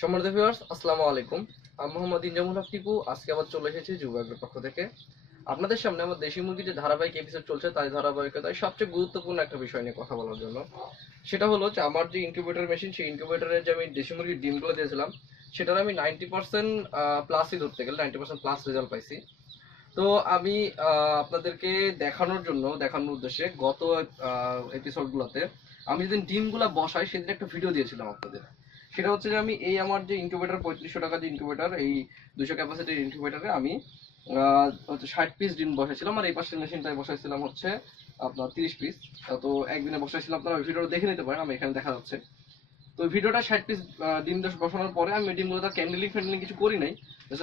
সম্মানিত ভিউয়ার্স আসসালামু আলাইকুম। আমি মোহাম্মদ ইনজামুল হক টিপু, আজকে আবার চলে এসেছি যুবাগ্রের পক্ষ থেকে। আপনাদের সামনে আমার দেশি মুরগির যে ধারাবাহিক এপিসোড চলছে তাই ধারাবাহিকতায় সবচেয়ে গুরুত্বপূর্ণ একটা বিষয় নিয়ে কথা বলার জন্য। সেটা হলো যে আমার যে ইনকিউবেটর মেশিন সেই ইনকিউবেটরের যে আমি দেশি মুরগির ডিমগুলো দিয়েছিলাম, সেটার আমি নাইনটি পার্সেন্ট প্লাসই ধরতে গেলে নাইনটি পার্সেন্ট প্লাস রেজাল্ট পাইছি। তো আমি আপনাদেরকে দেখানোর জন্য, দেখানোর উদ্দেশ্যে গত এপিসোডগুলোতে আমি যেদিন ডিমগুলো বসাই, সেদিন একটা ভিডিও দিয়েছিলাম আপনাদের। সেটা হচ্ছে যে আমি এই আমার যে ইনকিউবেটর পঁয়ত্রিশশো টাকা যে ইনকিউবেটর এই দুশো ক্যাপাসিটির ইনকিউবেটরে আমি হচ্ছে ষাট পিস ডিম বসাইছিলাম আর এই পাশের মেশিনটায় বসাইছিলাম হচ্ছে আপনার তিরিশ পিস তো একদিনে বসাইছিলাম, আপনারা ভিডিওটা দেখে নিতে পারেন, আমি এখানে দেখা যাচ্ছে। তো ভিডিওটা ষাট পিস ডিম বসানোর পরে আমি ডিমগুলো তার ক্যান্ডেলিং ফ্যান্ডেলিং কিছু করি নাই।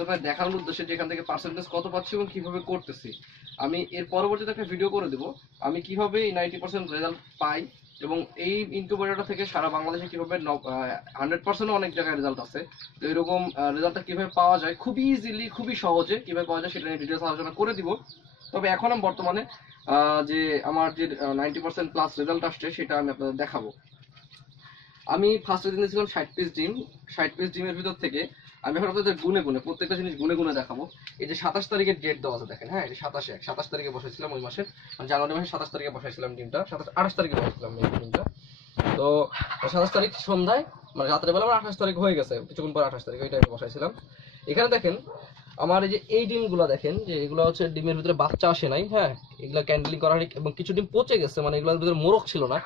আপনার দেখানোর উদ্দেশ্যে যে এখান থেকে পার্সেন্টেজ কত পাচ্ছি এবং কীভাবে করতেছি, আমি এর পরবর্তীতে একটা ভিডিও করে দেবো। আমি কীভাবে এই নাইনটি পার্সেন্ট রেজাল্ট পাই এবং এই ইনকিউবেটরটা থেকে সারা বাংলাদেশে কীভাবে হান্ড্রেড পার্সেন্টও অনেক জায়গায় রেজাল্ট আছে। তো এরকম রেজাল্টটা কীভাবে পাওয়া যায়? খুবই ইজিলি খুবই সহজে কীভাবে পাওয়া যায় সেটা নিয়ে ডিটেলস আলোচনা করে দিব। তবে এখন আমি বর্তমানে যে আমার যে নাইনটি পার্সেন্ট প্লাস রেজাল্ট আসছে সেটা আমি আপনাদের দেখাবো। আমি ফার্স্ট দিন দিয়েছিলাম ষাট পিস ডিম। ষাট পিস ডিমের ভিতর থেকে আমি এখন আপনাদের গুনে গুনে, প্রত্যেকটা জিনিস গুনে গুনে দেখাবো। এই যে সাতাশ তারিখের ডেট দেওয়া আছে, দেখেন হ্যাঁ সাতাশে এক, সাতাশ তারিখে বসাইছিলাম ওই মাসের মানে জানুয়ারি মাসের সাতাশ তারিখে বসাইছিলাম ডিমটা, সাতাশ, আঠাশ তারিখে বসাইছিলাম এই ডিমটা। তো সাতাশ তারিখ সন্ধ্যায় মানে রাত্রে বেলা আমার আঠাশ তারিখ হয়ে গেছে, কিছুক্ষণ পর আঠাশ তারিখ ওই টাইমে বসাইছিলাম। এখানে দেখেন, আমার এই যে এই ডিমগুলো দেখেন, যে এগুলো হচ্ছে ডিমের ভিতরে বাচ্চা আসে নাই হ্যাঁ এগুলো ক্যান্ডেলিং করা এবং কিছু ডিম পচে গেছে মানে এগুলোর ভিতরে মোরগ ছিল না,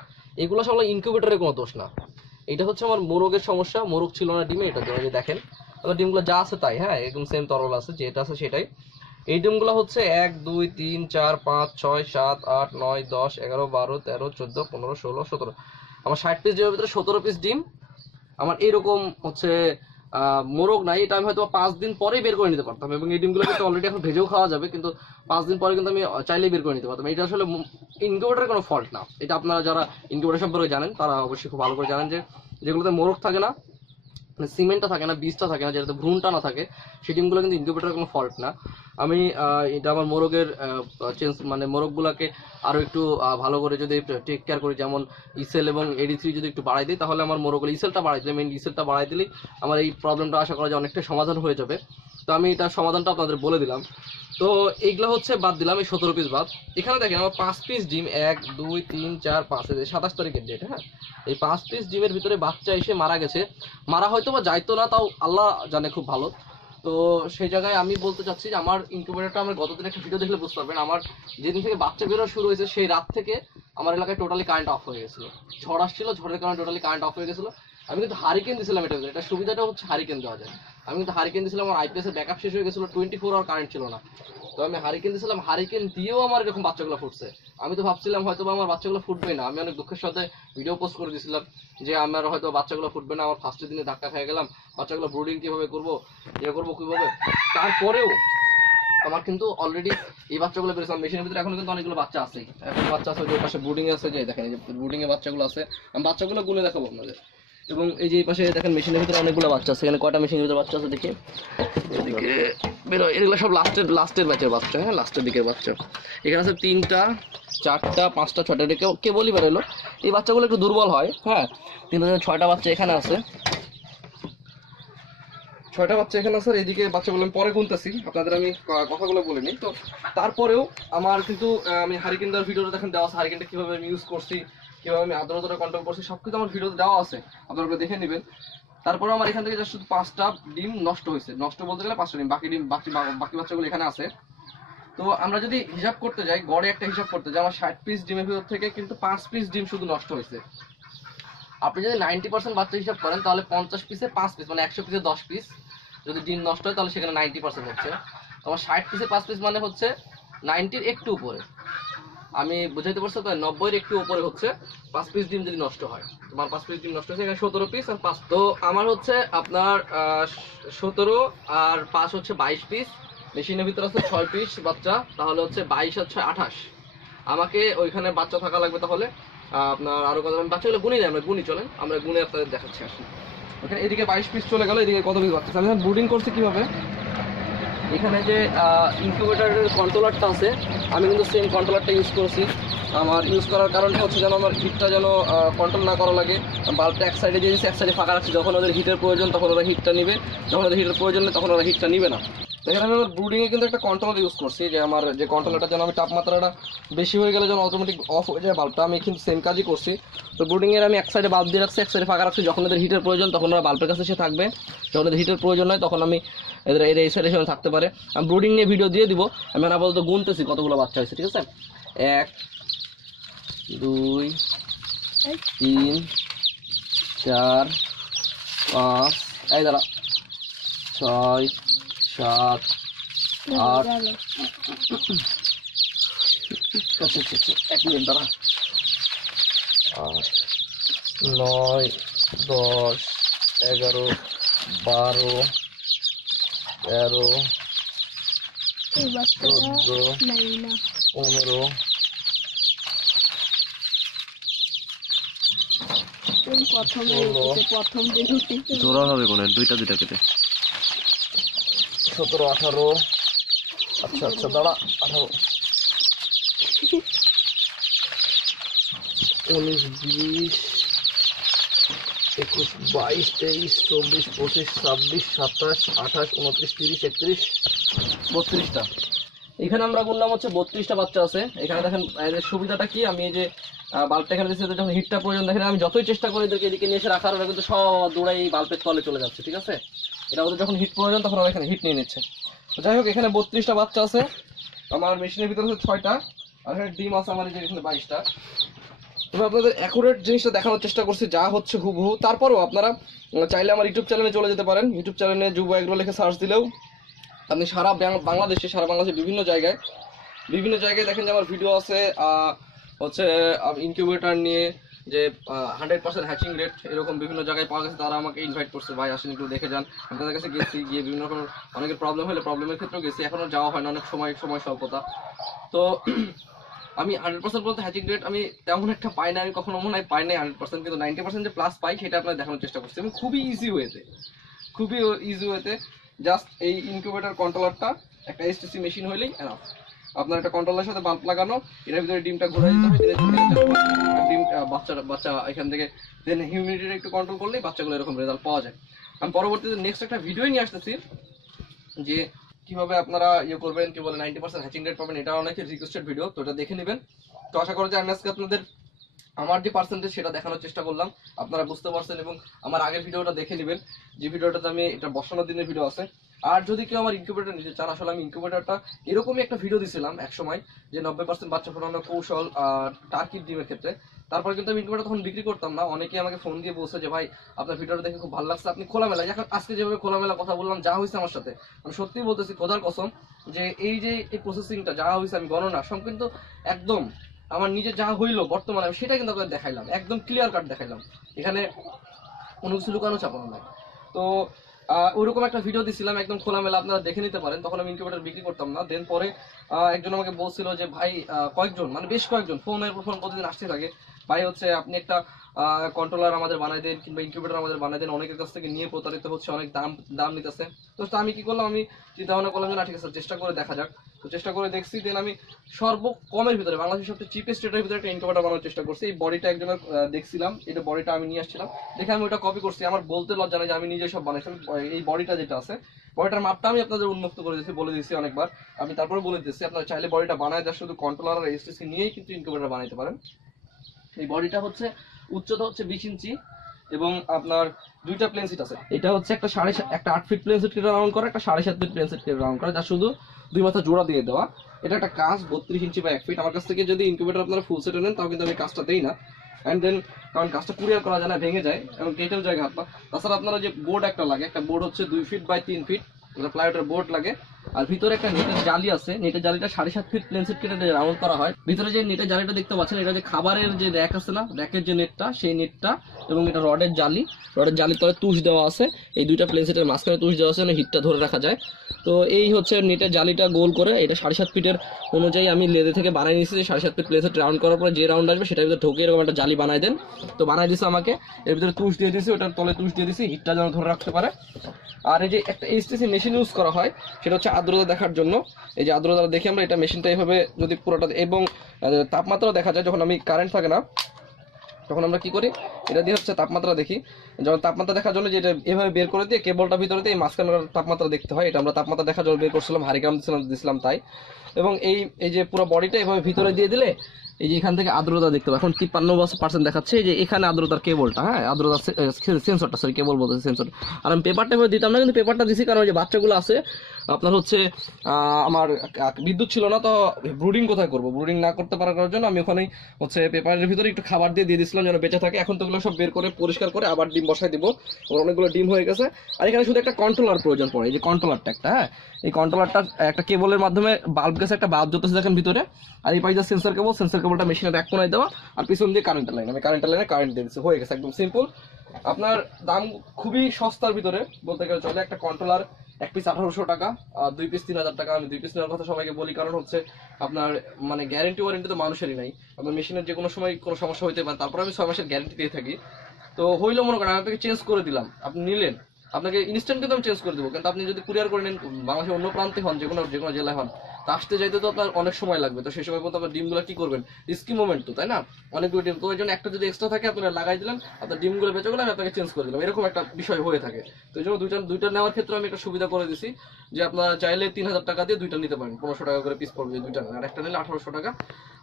এগুলো সব ইনকিউবেটরের কোনো দোষ না। এটা হচ্ছে আমার মোরগের সমস্যা, মোরগ ছিল না ডিমে এটা জন্য দেখেন। আমার ডিমগুলো যা আছে তাই হ্যাঁ একদম সেম তরল আছে, যেটা আছে সেটাই। এই ডিমগুলো হচ্ছে এক, দুই, তিন, চার, পাঁচ, ছয়, সাত, আট, নয়, দশ, এগারো, বারো, তেরো, চোদ্দ, পনেরো, ষোলো, সতেরো। আমার ষাট পিস ডিমের ভিতরে সতেরো পিস ডিম। আমার এরকম হচ্ছে মোরগ নাই, এটা আমি হয়তো পাঁচ দিন পরেই বের করে নিতে পারতাম এবং এই ডিমগুলো কিন্তু অলরেডি এখন ভেজেও খাওয়া যাবে, কিন্তু পাঁচ দিন পরে কিন্তু আমি চাইলেই বের করে নিতে পারতাম। এটা আসলে ইনকিউবেটারের কোনো ফল্ট না। এটা আপনারা যারা ইনকিউবেটার সম্পর্কে জানেন, তারা অবশ্যই খুব ভালো করে জানেন যে যেগুলোতে মোরগ থাকে না সিমেন্টটা থাকে না, বীজটা থাকে না, যেটাতে ভ্রূণটা না থাকে, সেই ডিমগুলো কিন্তু ইনকিউবেটারের কোনো ফল্ট না। আমি এটা আমার মোরগের চেঞ্জ মানে মোরগগুলোকে আরও একটু ভালো করে যদি টেক কেয়ার করি, যেমন ইসেল এবং এডি থ্রি যদি একটু বাড়াই দিই, তাহলে আমার মোরগগুলো ইসেলটা বাড়াই দিলে মেন ইসেলটা বাড়াই দিলেই আমার এই প্রবলেমটা আশা করা যায় অনেকটা সমাধান হয়ে যাবে। তো আমি এটার সমাধানটা আপনাদের বলে দিলাম। তো এইগুলো হচ্ছে বাদ দিলাম, এই সতেরো পিস বাদ। এখানে দেখেন, আমার পাঁচ পিস ডিম, এক, দুই, তিন, চার, পাঁচ সাতাশ তারিখের ডেট হ্যাঁ? এই পাঁচ পিস ডিমের ভিতরে বাচ্চা এসে মারা গেছে। মারা হয়তো বা যাইতো না, তাও আল্লাহ জানে খুব ভালো। তো সেই জায়গায় আমি বলতে চাচ্ছি যে আমার ইনকিউবেটরটা আমার গতদিন একটা ভিডিও দেখলে বুঝতে পারবেন। আমার যেদিন থেকে বাচ্চা বেরোনো শুরু হয়েছে, সেই রাত থেকে আমার এলাকায় টোটালি কারেন্ট অফ হয়ে গেছিল। ঝড় আসছিল, ঝড়ের কারণে টোটালি কারেন্ট অফ হয়ে গেছিল। আমি কিন্তু হারিকেন দিয়েছিলাম এটা এটা সুবিধাটা হচ্ছে হারিকেন দেওয়া যায়। আমি কিন্তু হারিকেন দিয়েছিলাম আমার আইপিএস এর ব্যাকআপ শেষ হয়ে গেছিল টোয়েন্টি ফোর আওয়ার কারেন্ট ছিল না। তো আমি হারিকেন দিয়েছিলাম হারিকেন দিয়েও আমার এরকম বাচ্চাগুলো ফুটছে। আমি তো ভাবছিলাম হয়তো আমার বাচ্চাগুলো ফুটবে না। আমি অনেক দুঃখের সাথে ভিডিও পোস্ট করে দিয়েছিলাম যে আমার হয়তো বাচ্চাগুলো ফুটবে না, আমার ফার্স্টের দিনে ধাক্কা খেয়ে গেলাম। বাচ্চাগুলো ব্রুডিং কীভাবে করব ইয়ে করব, কীভাবে? তারপরেও আমার কিন্তু অলরেডি এই বাচ্চাগুলো বেরোছে মেশিনের ভিতরে এখনও কিন্তু অনেকগুলো বাচ্চা আছে। এখন বাচ্চা আছে, ওই পাশে ব্রুডিং আছে যে, দেখেন এই যে ব্রুডিং বাচ্চাগুলো আছে। আমি বাচ্চাগুলো গুলে দেখাবো আপনাদের। এবং এই যে পাশে দেখেন মেশিনের ভিতরে অনেকগুলো বাচ্চা আছে, এখানে কয়টা মেশিনের ভিতরে বাচ্চা আছে দেখি? এদিকে বেরো এগুলো সব লাস্টের লাস্টের ব্যাচের বাচ্চা হ্যাঁ লাস্টের দিকের বাচ্চা। এখানে আছে তিনটা, চারটা, পাঁচটা, ছয়টা, এটা কে বলি বেরোলো। এই বাচ্চাগুলো একটু দুর্বল হয় হ্যাঁ তিনটা, ছয়টা বাচ্চা এখানে আছে। ছয়টা বাচ্চা এখানে আছে এইদিকে বাচ্চাগুলো আমি পরে গুনতেছি, আপনাদের আমি কথাগুলো বলে নিই। তো তারপরেও আমার কিন্তু আমি হারিকেন দেওয়ার ভিডিওটা দেখেন, দেওয়া আছে, হারিকেনটা কীভাবে আমি ইউজ করছি কীভাবে আমি আদ্রতাটা কন্ট্রোল করছি সব কিছু আমার ভিডিওতে দেওয়া আছে। আপনারা দেখে নেবেন। তারপরে আমার এখান থেকে শুধু পাঁচটা ডিম নষ্ট হয়েছে। নষ্ট বলতে গেলে পাঁচটা ডিম, বাকি ডিম, বাকি বাকি বাচ্চাগুলো এখানে আছে। তো আমরা যদি হিসাব করতে যাই, গড়ে একটা হিসাব করতে যাই, আমার ষাট পিস ডিমের ভিতর থেকে কিন্তু পাঁচ পিস ডিম শুধু নষ্ট হয়েছে। আপনি যদি নাইনটি পার্সেন্ট বাচ্চা হিসাব করেন, তাহলে পঞ্চাশ পিসে পাঁচ পিস মানে একশো পিসে দশ পিস যদি ডিম নষ্ট হয়, তাহলে সেখানে নাইনটি পার্সেন্ট হচ্ছে। তোমার ষাট পিসে পাঁচ পিস মানে হচ্ছে নাইনটির একটু উপরে। আমি বুঝাইতে পারছি তো, নব্বইয়ের একটু উপরে হচ্ছে, পাঁচ পিস ডিম যদি নষ্ট হয়। তোমার পাঁচ পিস ডিম নষ্ট হয়েছে, এখানে সতেরো পিস আর পাঁচ তো আমার হচ্ছে আপনার সতেরো আর পাঁচ হচ্ছে বাইশ পিস মেশিনের ভিতরে আছে ছয় পিস বাচ্চা, তাহলে হচ্ছে বাইশ আর ছয় আঠাশ। আমাকে ওইখানে বাচ্চা থাকা লাগবে তাহলে। আপনার আরও কত বাচ্চাগুলো গুনি না আমরা গুনি চলেন। আমরা গুনে আপনাদের দেখাচ্ছি আসি ওখানে এদিকে বাইশ পিস চলে গেল, এদিকে কত পিস বাচ্চা? আমি বুডিং করছি কীভাবে? এখানে যে ইনকিউবেটারের কন্ট্রোলারটা আছে আমি কিন্তু সেম কন্ট্রোলারটা ইউজ করছি। আমার ইউজ করার কারণটা হচ্ছে যেন আমার হিটটা যেন কন্ট্রোল না করা লাগে। বাল্বটা এক সাইডে যে এক সাইডে ফাঁকা রাখছি। যখন ওদের হিটের প্রয়োজন, তখন ওরা হিটটা নিবে। যখন ওদের হিটের প্রয়োজন তখন ওরা হিটটা নিবে না। তো এখানে আমি আমার ব্রুডিংয়ে কিন্তু একটা কন্ট্রোলার ইউজ করছি যে আমার যে কন্ট্রোলারটা যেন আমি তাপমাত্রাটা বেশি হয়ে গেলে যেন অটোমেটিক অফ হয়ে যায় বাল্বটা আমি কিন্তু সেম কাজই করছি। তো ব্রুডিংয়ের আমি এক সাইডে বাল্ব দিয়ে রাখছি, এক সাইডে ফাঁকা রাখছি। যখন ওদের হিটের প্রয়োজন, তখন ওরা বাল্বের কাছে এসে থাকবে। যখন ওদের হিটের প্রয়োজন হয়, তখন আমি এদের এদের এই সাইডে সেখানে থাকতে পারে। আমি ব্রুডিং নিয়ে ভিডিও দিয়ে দিব। আমি আপাতত গুনতেছি কতগুলো বাচ্চা হয়েছে, ঠিক আছে? এক, দুই, তিন, চার, পাঁচ, এই দাঁড়া ছয় সাত আট। এক মিনিট দাঁড়া। আট নয় দশ এগারো বারো তেরো চোদ্দ পনেরো। জোড়া হবে কোন দুইটা দুইটা কেটে। সতেরো, আঠারো। আচ্ছা আচ্ছা দাঁড়া, আঠারো। উনিশ, বিশ, একুশ, বাইশ, তেইশ, চব্বিশ, পঁচিশ, ছাব্বিশ, সাতাশ, আঠাশ, উনত্রিশ, তিরিশ, একত্রিশ। বত্রিশটা। এখানে আমরা বললাম হচ্ছে বত্রিশটা বাচ্চা আছে। এখানে দেখেন, এদের সুবিধাটা কি? আমি এই যে বাল্বটা এখানে দিচ্ছি, যখন হিটটা প্রয়োজন দেখেন, আমি যতই চেষ্টা করি এদেরকে এদিকে নিয়ে এসে রাখার, ওরা কিন্তু সব দৌড়াই বাল্বের তলে চলে যাচ্ছে, ঠিক আছে? এটা ওদের যখন হিট প্রয়োজন, তখন ওরা এখানে হিট নিয়ে নিচ্ছে। তো যাই হোক, এখানে বত্রিশটা বাচ্চা আছে। আমার মেশিনের ভিতরে হচ্ছে ছয়টা, আর এখানে ডিম আছে আমার যে এখানে বাইশটা। তবে আপনাদের অ্যাকুরেট জিনিসটা দেখানোর চেষ্টা করছি, যা হচ্ছে হুবহু। তারপরেও আপনারা চাইলে আমার ইউটিউব চ্যানেলে চলে যেতে পারেন। ইউটিউব চ্যানেলে যুব এগ্রো লিখে সার্চ দিলেও আপনি সারা বাংলাদেশে সারা বাংলাদেশে বিভিন্ন জায়গায় বিভিন্ন জায়গায় দেখেন যে আমার ভিডিও আছে হচ্ছে ইনকিউবেটার নিয়ে যে হান্ড্রেড পার্সেন্ট হ্যাচিং রেট এরকম বিভিন্ন জায়গায় পাওয়া গেছে, তারা আমাকে ইনভাইট করছে, ভাই, আসেন একটু দেখে যান। তাদের কাছে গেছি, গিয়ে বিভিন্ন রকম অনেকের প্রবলেম হলে প্রবলেমের ক্ষেত্রেও গেছি, এখনও যাওয়া হয় না, অনেক সময় সময় স্বল্পতা। তো, আমি হান্ড্রেড পার্সেন্ট বলতে হ্যাচিং রেট আমি তেমন একটা পাই না আমি কখনো মনে হয় পাই নাই হান্ড্রেড পার্সেন্ট কিন্তু নাইনটি পার্সেন্ট যে প্লাস পাই, সেটা আপনার দেখানোর চেষ্টা করছি। এবং খুবই ইজি ওয়েতে খুবই ইজি ওয়েতে জাস্ট এই ইনকিউবেটর কন্ট্রোলারটা একটা এসটিসি মেশিন হইলেই এনাফ আপনার একটা কন্ট্রোলারের সাথে বাল্ব লাগানো, এটার ভিতরে ডিমটা ঘুরে দিতে হবে ডিম বাচ্চা বাচ্চা এখান থেকে দেন হিউমিডিটি একটু কন্ট্রোল করলেই বাচ্চাগুলো এরকম রেজাল্ট পাওয়া যায়। আমি পরবর্তীতে নেক্সট একটা ভিডিও নিয়ে আসতেছি, যে কীভাবে আপনারা ইয়ে করবেন, কি বলে নাইনটি পার্সেন্ট হ্যাচিং রেট পাবেন, এটা অনেকের রিকোয়েস্টেড ভিডিও তো এটা দেখে নেবেন। তো আশা করি যে আমি আজকে আপনাদের, আমার যে পার্সেন্টেজ সেটা দেখানোর চেষ্টা করলাম, আপনারা বুঝতে পারছেন এবং আমার আগের ভিডিওটা দেখে নেবেন। যে ভিডিওটাতে আমি, এটা বসানোর দিনের ভিডিও আছে আর যদি কেউ আমার ইনকিউবেটর নিতে চান, আসলে আমি ইনকিউবেটরটা এরকমই একটা ভিডিও দিছিলাম এক সময় যে নব্বই পার্সেন্ট বাচ্চা ফোটানোর কৌশল টার্কির ডিমের ক্ষেত্রে। তারপর কিন্তু আমি ইনকিউবেটর তখন বিক্রি করতাম না। অনেকে আমাকে ফোন দিয়ে বলছে যে, ভাই, আপনার ভিডিওটা দেখে খুব ভালো লাগছে। আপনি খোলামেলা এখন আজকে যেভাবে খোলামেলা কথা বললাম, যা হয়েছে আমার সাথে। আমি সত্যিই বলতেছি, খোদার কসম, যে এই যে এই প্রসেসিংটা যা হয়েছে আমি গণনা, সব কিন্তু একদম আমার নিজে যা হইল বর্তমানে, আমি সেটা কিন্তু আপনাদের দেখাইলাম। একদম ক্লিয়ার কাট দেখাইলাম। এখানে কোনো কিছু লুকানো চাপানো নাই। তো আহ, ওইরকম একটা ভিডিও দিছিলাম একদম খোলামেলা আপনারা দেখে নিতে পারেন। তখন আমি ইনকিউবেটর বিক্রি করতাম না। দেন পরে একজন আমাকে বলছিল যে, ভাই কয়েকজন মানে বেশ কয়েকজন ফোনের উপর ফোন প্রতিদিন আসতে থাকে। ভাই, হচ্ছে আপনি একটা কন্ট্রোলার আমাদের বানাই দেন কিংবা ইনকিউবেটর আমাদের বানাই দেন, অনেকের কাছ থেকে নিয়ে প্রতারিত হচ্ছে, অনেক দাম দাম নিতেছে। তো আমি কি করলাম? আমি চিন্তা ভাবনা করলাম যে, না, ঠিক আছে চেষ্টা করে দেখা যাক। তো চেষ্টা করে দেখছি দেন আমি সর্ব কমের ভিতরে, বাংলাদেশের সবচেয়ে চিপেস্ট রেটের ভিতরে একটা ইনকিউবেটর বানানোর চেষ্টা করছি। এই বডিটা একজনের দেখছিলাম, এটা বডিটা আমি নিয়ে আসছিলাম। দেখে আমি ওটা কপি করছি। আমার বলতে লজ্জা নাই যে, আমি নিজে সব বানাইছি। এই বডিটা যেটা আছে বডিটার মাপটা আমি আপনাদের উন্মুক্ত করে দিয়েছি, বলে দিয়েছি অনেকবার। আমি তারপরে বলে দিয়েছি আপনারা চাইলে বডিটা বানায় যা শুধু কন্ট্রোলার আর এসটিসি নিয়েই কিন্তু ইনকিউবেটর বানাইতে পারেন। এই বডিটা হচ্ছে, উচ্চতা হচ্ছে বিশ ইঞ্চি এবং আপনার দুইটা প্লেন সিট আছে। এটা হচ্ছে একটা সাড়ে একটা আট ফিট প্লেন সিট কেটে রাউন্ড করা, একটা সাড়ে সাত ফিট প্লেন সিট কেটে রাউন্ড করা, যা শুধু দুই মাথা জোড়া দিয়ে দেওয়া। এটা একটা কাজ, বত্রিশ ইঞ্চি বা এক ফিট আমার কাছ থেকে যদি ইনকিউবেটর আপনারা ফুল সেটে নেন, তাও কিন্তু আমি কাজটা দেই না। অ্যান্ড দেন কারণ কাজটা কুরিয়ার করা যায় না ভেঙে যায়, এবং কেটেও যায় হাত পা। তাছাড়া আপনারা যে বোর্ড একটা লাগে, একটা বোর্ড হচ্ছে দুই ফিট বাই তিন ফিট প্লাইউডের বোর্ড লাগে। আর ভিতরে একটা নেটের জালি আছে, নেটের জালিটা সাড়ে সাত ফিট প্লেন সেট কেটে রাউন্ড করা হয়। ভিতরে যে নেটের জালিটা দেখতে পাচ্ছেন, এটা যে খাবারের যে র্যাক আছে না, র্যাকের যে নেটটা, সেই নেটটা এবং এটা রডের জালি। রডের জালির তলে তুষ দেওয়া আছে, এই দুইটা প্লেন সেটের মাঝখানে তুষ দেওয়া আছে মানে হিটটা ধরে রাখা যায়। তো এই হচ্ছে নেটের জালিটা গোল করে, এটা সাড়ে সাত ফিটের অনুযায়ী আমি লেদে থেকে বানাই নিয়েছি, যে সাড়ে সাত ফিট প্লেন সেট রাউন্ড করার পরে যে রাউন্ড আসবে, সেটার ভিতরে ঢোকে এরকম একটা জালি বানাই দেন। তো বানাই দিছে আমাকে, এর ভিতরে তুষ দিয়ে দিয়েছি ওটার তলে তুষ দিয়ে দিয়েছি হিটটা যেন ধরে রাখতে পারে। আর এই যে একটা এইচটিসি মেশিন ইউজ করা হয়, সেটা হচ্ছে আর্দ্রতা দেখার জন্য এই যে আর্দ্রতা দেখে আমরা এটা মেশিনটা এইভাবে যদি পুরোটা এবং আহ, তাপমাত্রা দেখা যায় যখন আমি কারেন্ট থাকে না তখন আমরা কি করি? এটা দিয়ে হচ্ছে তাপমাত্রা দেখি। যখন তাপমাত্রা দেখার জন্য যে এটা এভাবে বের করে দিয়ে কেবলটা ভিতরে দিয়ে এই মাঝখানে তাপমাত্রা দেখতে হয়। এটা আমরা তাপমাত্রা দেখার জন্য বের করছিলাম হারিগ্রাম দিছিলাম দিছিলাম তাই। এবং এই এই যে পুরো বডিটা এভাবে ভিতরে দিয়ে দিলে এই যে এখান থেকে আর্দ্রতা দেখতে পাবো। এখন তিপ্পান্ন পার্সেন্ট দেখাচ্ছে। যে এখানে আর্দ্রতার কেবলটা হ্যাঁ আর্দ্রতা সেন্সরটা সরি কেবল বলতে সেন্সর আর আমি পেপারটা দিতাম না কিন্তু পেপারটা দিছি কারণ যে বাচ্চাগুলো আছে আপনার হচ্ছে আমার বিদ্যুৎ ছিল না, তো ব্রুডিং কোথায় করব? ব্রুডিং না করতে পারার জন্য আমি ওখানেই হচ্ছে পেপারের ভিতরে একটু খাবার দিয়ে দিয়ে দিয়েছিলাম যেন বেঁচে থাকে। এখন তো ওগুলো সব বের করে, পরিষ্কার করে আবার ডিম বসাই দিব। ওর অনেকগুলো ডিম হয়ে গেছে। আর এখানে শুধু একটা কন্ট্রোলার প্রয়োজন পড়ে, এই যে কন্ট্রোলারটা একটা হ্যাঁ? এই কন্ট্রোলারটা একটা কেবলের মাধ্যমে বাল্ব গেছে একটা বাল্ব জ্বলতেছে দেখেন ভিতরে। আর এই পাশে সেন্সার কেবল সেন্সর কেবলটা মেশিনের এক কোনায় দেওয়া, আর পিছন দিয়ে কারেন্টের লাইন আমি কারেন্টের লাইনে কারেন্ট দিয়ে দিচ্ছি হয়ে গেছে, একদম সিম্পল আপনার দাম খুবই সস্তার ভিতরে, বলতে গেলে চলে একটা কন্ট্রোলার এক পিস আঠারোশো টাকা, আর দুই পিস তিন হাজার টাকা। আমি দুই পিস নেওয়ার কথা সবাইকে বলি, কারণ হচ্ছে আপনার মানে গ্যারেন্টি ওয়ারেন্টি তো মানুষেরই নাই। আপনার মেশিনের যে কোনো সময় কোনো সমস্যা হইতে পারে, তারপর আমি ছয় মাসের গ্যারেন্টি দিয়ে থাকি। তো হইল মনে করেন, আমি আপনাকে চেঞ্জ করে দিলাম। আপনি নিলেন, আপনাকে ইনস্ট্যান্ট কিন্তু আমি চেঞ্জ করে দেবো। কিন্তু আপনি যদি কুরিয়ার করে নেন, বাংলাদেশের অন্য প্রান্তে হন, যে কোনো যে কোনো জেলায় হন তা আসতে যাইতে তো আপনার অনেক সময় লাগবে। তো সেই সময় পর্যন্ত আপনার ডিমগুলো কি করবেন? রিস্কি মোমেন্ট তো, তাই না? অনেকগুলো ডিম তো ওই জন্য একটা যদি এক্সট্রা থাকে, আপনারা লাগাই দিলেন, আপনার ডিমগুলো বেঁচে গেলে আমি আপনাকে চেঞ্জ করে দিলাম। এরকম একটা বিষয় হয়ে থাকে। তো এই জন্য দুইটা দুইটা নেওয়ার ক্ষেত্রে আমি একটা সুবিধা করে দিছি যে আপনারা চাইলে তিন হাজার টাকা দিয়ে দুইটা নিতে পারেন। পনেরোশো টাকা করে পিস পড়বে দুইটা। আর একটা নিলে আঠারোশো টাকা।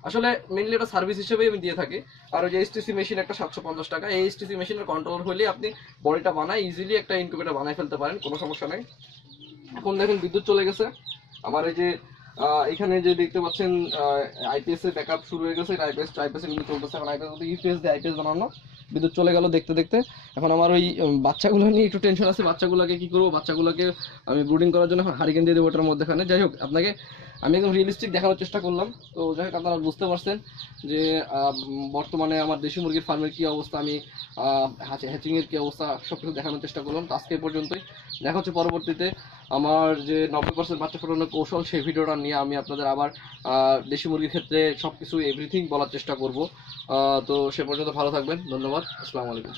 আসলে মেনলি এটা সার্ভিস হিসেবেই আমি দিয়ে থাকি। আর ওই যে এসটিসি মেশিন একটা সাতশো পঞ্চাশ টাকা। এই এসটিসি মেশিনের কন্ট্রোল হলে আপনি বডিটা বানায় ইজিলি একটা ইনকিউবেটার বানায় ফেলতে পারেন, কোনো সমস্যা নেই। এখন দেখেন বিদ্যুৎ চলে গেছে। আমার এই যে এখানে যে দেখতে পাচ্ছেন আইপিএস এর ব্যাকআপ শুরু হয়ে গেছে। আইপিএস আইপিএস কিন্তু চলতেছে। এখন আইপিএস বলতে ইউপিএস দিয়ে আইপিএস বানানো। বিদ্যুৎ চলে গেল দেখতে দেখতে। এখন আমার ওই বাচ্চাগুলো নিয়ে একটু টেনশন আছে। বাচ্চাগুলোকে কি করব? বাচ্চাগুলোকে আমি ব্রুডিং করার জন্য এখন হারিকেন দিয়ে দেবো ওটার মধ্যেখানে। যাই হোক, আপনাকে আমি একদম রিয়েলিস্টিক দেখানোর চেষ্টা করলাম। তো যাই হোক, আপনারা বুঝতে পারছেন যে বর্তমানে আমার দেশি মুরগির ফার্মের কী অবস্থা, আমি হ্যাচিংয়ের কী অবস্থা সব কিছু দেখানোর চেষ্টা করলাম। তো আজকে পর্যন্তই। দেখা হচ্ছে পরবর্তীতে। আমার যে নব্বই পার্সেন্ট বাচ্চা ফোটানোর কৌশল, সেই ভিডিওটা নিয়ে আমি আপনাদের আবার দেশি মুরগির ক্ষেত্রে সব কিছু এভরিথিং বলার চেষ্টা করব। তো সে পর্যন্ত ভালো থাকবেন, ধন্যবাদ, আসসালামু আলাইকুম।